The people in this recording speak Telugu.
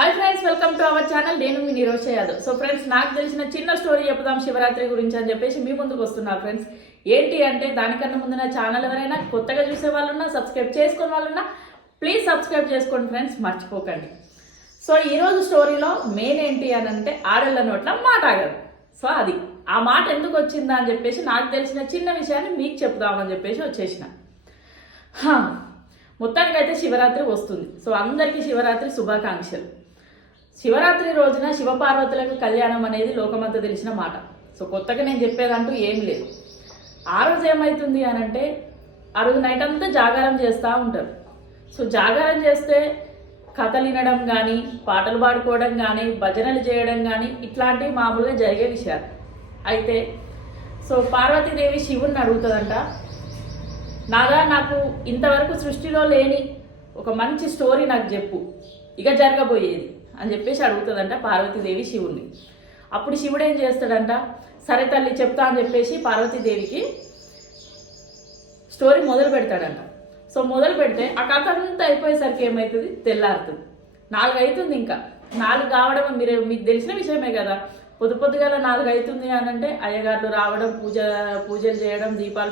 Hi friends, welcome to our channel. నేను మీ నిరోష యాదవ్. సో ఫ్రెండ్స్, నాకు తెలిసిన చిన్న స్టోరీ చెప్దాం శివరాత్రి గురించి అని చెప్పేసి మీ ముందుకు వస్తున్నారు ఫ్రెండ్స్. ఏంటి అంటే, దానికన్నా ముందు నా ఛానల్ ఎవరైనా కొత్తగా చూసే వాళ్ళున్నా, సబ్స్క్రైబ్ చేసుకునే వాళ్ళున్నా ప్లీజ్ సబ్స్క్రైబ్ చేసుకోండి ఫ్రెండ్స్, మర్చిపోకండి. సో ఈరోజు స్టోరీలో మెయిన్ ఏంటి అని అంటే, ఆడళ్ళ నోట్ల మాట ఆగదు. సో అది ఆ మాట ఎందుకు వచ్చిందా అని చెప్పేసి నాకు తెలిసిన చిన్న విషయాన్ని మీకు చెప్దామని చెప్పేసి వచ్చేసిన. మొత్తానికైతే శివరాత్రి వస్తుంది. సో అందరికీ శివరాత్రి శుభాకాంక్షలు. శివరాత్రి రోజున శివపార్వతులకు కళ్యాణం అనేది లోకమంతా తెలిసిన మాట. సో కొత్తగా నేను చెప్పేదంటూ ఏం లేదు. ఆ రోజు ఏమవుతుంది అని అంటే, ఆ రోజు నైట్ అంతా జాగారం చేస్తూ ఉంటారు. సో జాగారం చేస్తే కథలు వినడం కానీ, పాటలు పాడుకోవడం కానీ, భజనలు చేయడం కానీ ఇట్లాంటివి మామూలుగా జరిగే విషయాలు. అయితే సో పార్వతీదేవి శివుణ్ణి అడుగుతుందంట, నాకు ఇంతవరకు సృష్టిలో లేని ఒక మంచి స్టోరీ నాకు చెప్పు, ఇక జరగబోయేది అని చెప్పేసి అడుగుతుందంట పార్వతీదేవి శివుణ్ణి. అప్పుడు శివుడు ఏం చేస్తాడంట, సరే తల్లి చెప్తా అని చెప్పేసి పార్వతీదేవికి స్టోరీ మొదలు పెడతాడంట. సో మొదలు పెడితే ఆ కథ అంతా అయిపోయేసరికి ఏమవుతుంది, తెల్లారుతుంది. 4 అవుతుంది. ఇంకా 4 కావడం మీకు తెలిసిన విషయమే కదా. పొద్దుగాల 4 అవుతుంది అని అంటే అయ్యగారులు రావడం, పూజలు చేయడం, దీపాలు